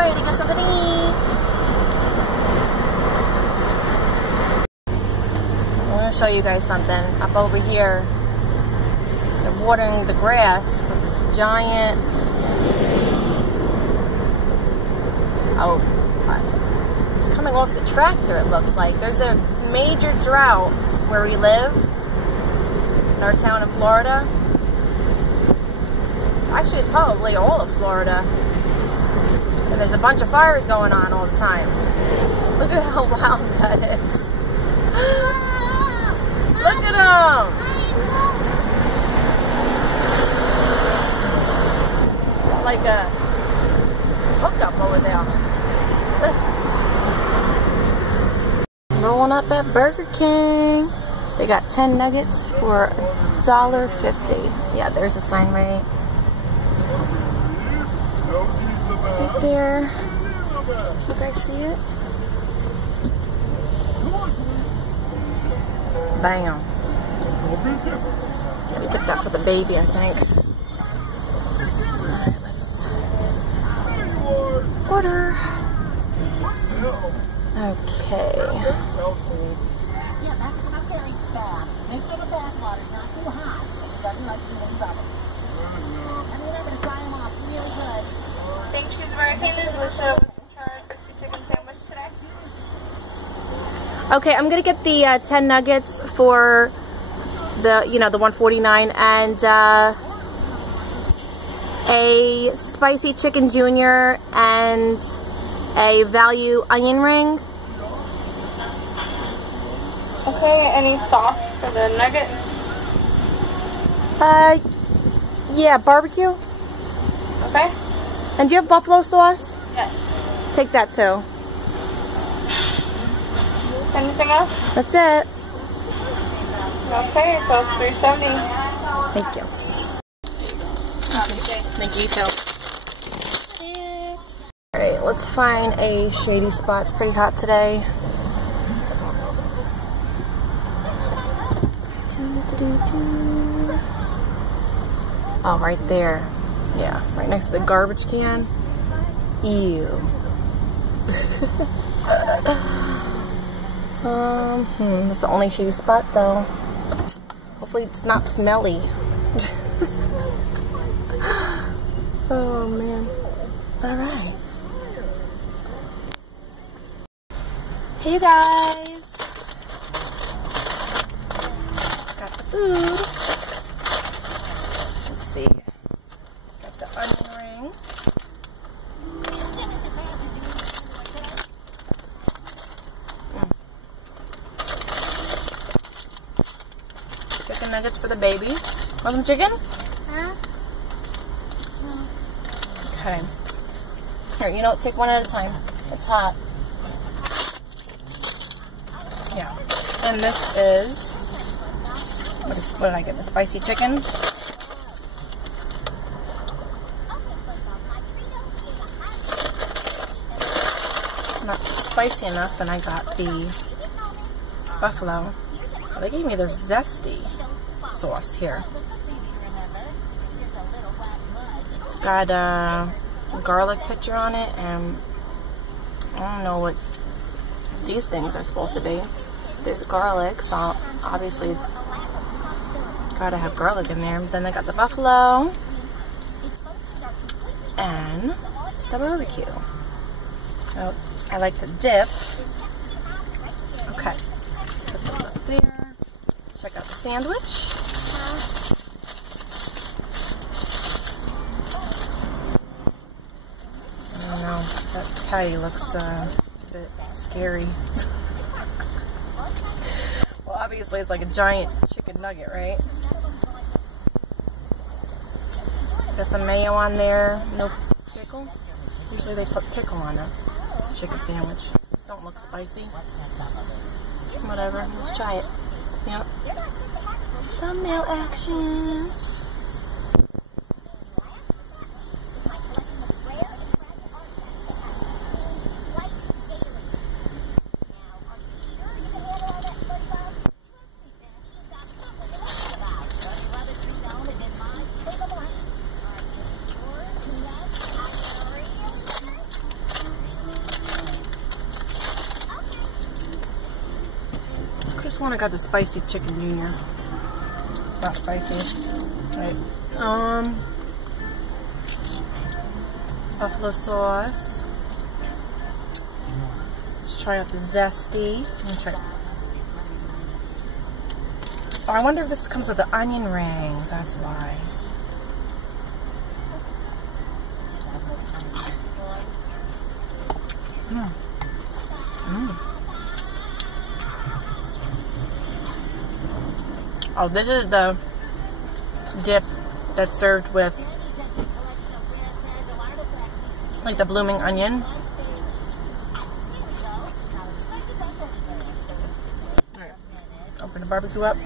way to get something to eat. I want to show you guys something. Up over here, they're watering the grass with this giant, it's coming off the tractor, it looks like. There's a major drought where we live, in our town in Florida. Actually, it's probably all of Florida. And there's a bunch of fires going on all the time. Look at how loud that is. Look at them! Like a hookup over there. Rolling up at Burger King. They got 10 nuggets for $1.50. Yeah, there's a sign right there. You guys see it? Bam. Gotta get that for the baby, I think. Alright, let's order. Okay. Make sure the bath water's not too hot. It doesn't like to move bubbles. I mean, I'm going to dry them off really good. Thank you, American. Was in charge of the chicken sandwich today? Okay, I'm going to get the 10 nuggets for the, the $1.49 and a spicy chicken junior and a value onion ring. Okay, any sauce for the nugget? Yeah, barbecue. Okay. And do you have buffalo sauce? Yes. Take that too. Anything else? That's it. Okay, so it's $3.70. Thank you. Thank you, too. Alright, let's find a shady spot. It's pretty hot today. Oh, right there. Yeah, right next to the garbage can. Ew. That's the only shady spot though. Hopefully it's not smelly. Oh man. Alright. Hey guys. Got the food. Let's see. Got the onion rings. Chicken nuggets for the baby. Want some chicken? Huh? Okay. Here, you know what? Take one at a time. It's hot. Yeah. And this is, what did I get? The spicy chicken. It's not spicy enough, and I got the buffalo. They gave me the zesty sauce here. It's got a garlic picture on it, and I don't know what these things are supposed to be. There's garlic, so obviously it's gotta have garlic in there. Then they got the buffalo and the barbecue. So I like to dip. Okay, put those up there. Check out the sandwich. I don't know, that patty looks a bit scary. Well, obviously it's like a giant chicken nugget, right? Got some mayo on there, no pickle. Usually they put pickle on a chicken sandwich. These don't look spicy. Whatever, let's try it. Yep. Thumbnail action. this one I got the spicy chicken junior. It's not spicy. Right. Buffalo sauce. Let's try out the zesty. Let me try. Oh, I wonder if this comes with the onion rings. That's why. Oh, this is the dip that's served with like the blooming onion. Alright, open the barbecue up.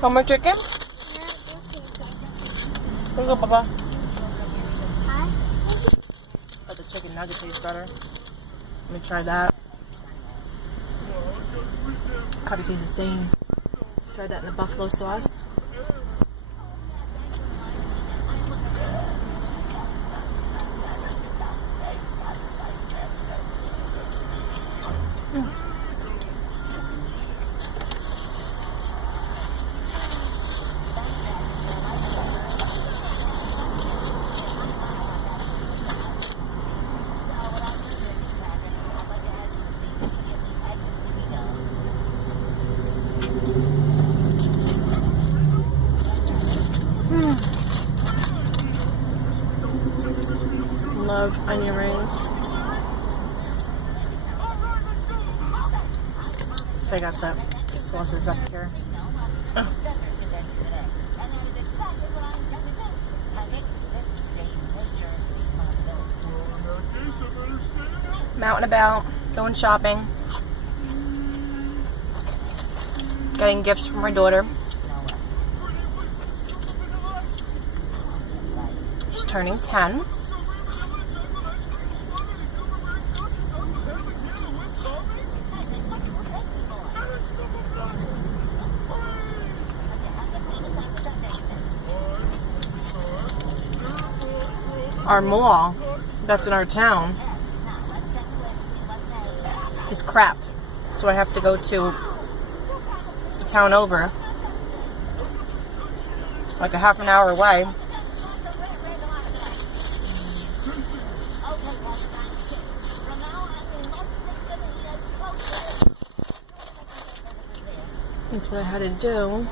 One more chicken? Here you go, Papa. But the chicken nugget tastes better. Let me try that. Probably tastes the same. Try that in the buffalo sauce. Love onion rings. So I got the sauces up here. Oh. I'm out and about, going shopping. Getting gifts from my daughter. She's turning 10. Our mall that's in our town is crap, so I have to go to the town over, like a half an hour away. That's what I had to do.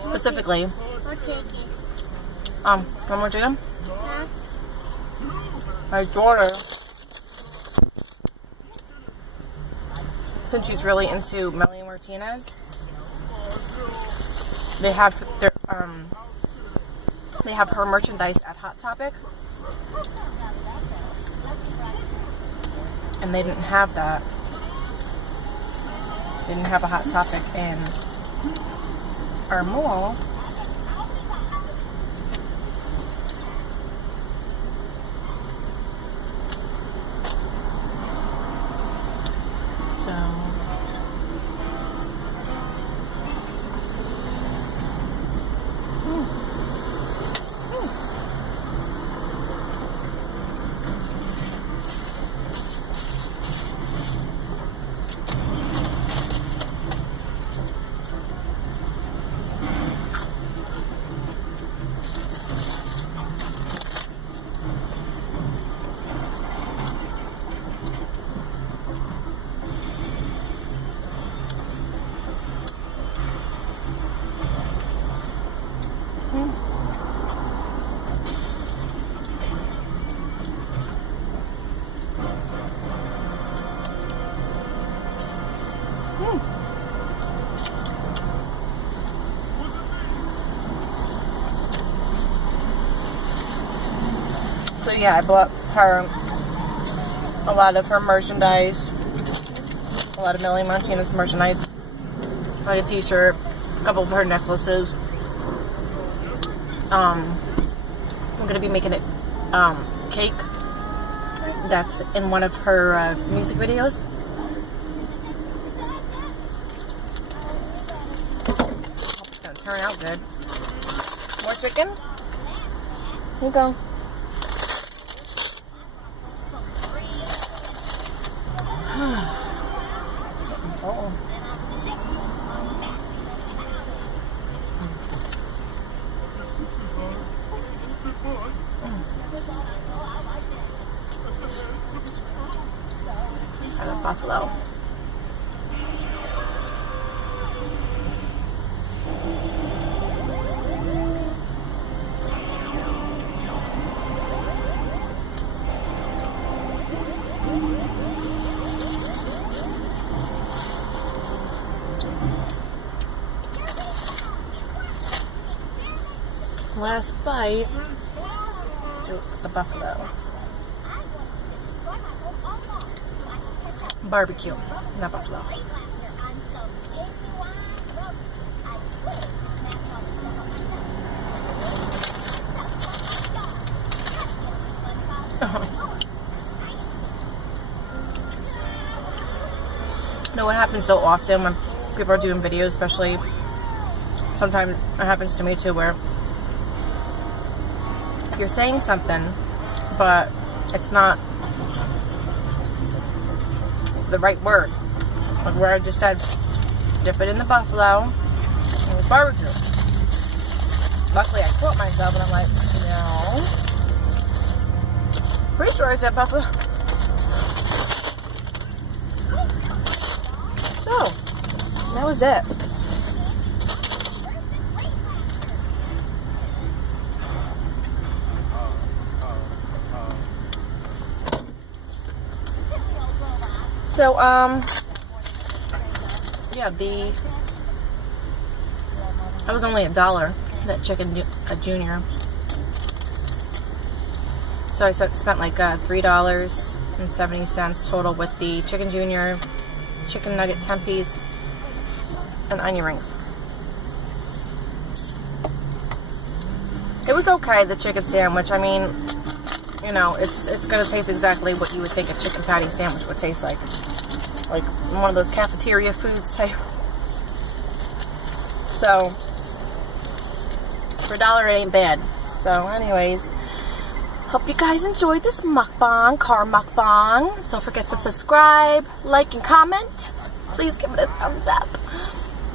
Specifically, one more chicken? Huh? My daughter, since she's really into Melanie Martinez, they have their they have her merchandise at Hot Topic, and they didn't have that. They didn't have a Hot Topic in our mall. So yeah, I bought her a lot of her merchandise, a lot of Melanie Martinez merchandise, like a t-shirt, a couple of her necklaces. I'm gonna be making it cake that's in one of her music videos. Hope it's gonna turn out good. More chicken? Here you go. Oh. Got a buffalo. Last bite to the buffalo. Barbecue, not buffalo. You know what happens so often when people are doing videos, especially sometimes it happens to me too, where you're saying something, but it's not the right word. Like where I just said, dip it in the buffalo and it's barbecue. Luckily, I caught myself and I'm like, no. Pretty sure I said buffalo. So, that was it. So, yeah, that was only $1, that chicken junior. So I spent like $3.70 total with the chicken junior, chicken nugget 10-piece, and onion rings. It was okay, the chicken sandwich. I mean, you know, it's gonna taste exactly what you would think a chicken patty sandwich would taste like one of those cafeteria foods type. So for $1, it ain't bad. So anyways, hope you guys enjoyed this mukbang, car mukbang. Don't forget to subscribe, like, and comment. Please give it a thumbs up.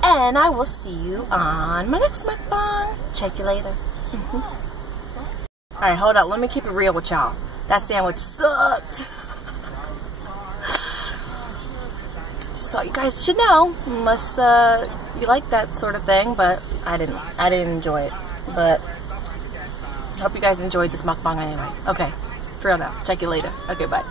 And I will see you on my next mukbang. Check you later. Alright, hold up. Let me keep it real with y'all. That sandwich sucked. Just thought you guys should know. Unless you like that sort of thing. But I didn't enjoy it. But I hope you guys enjoyed this mukbang anyway. Okay. For real now. Check you later. Okay, bye.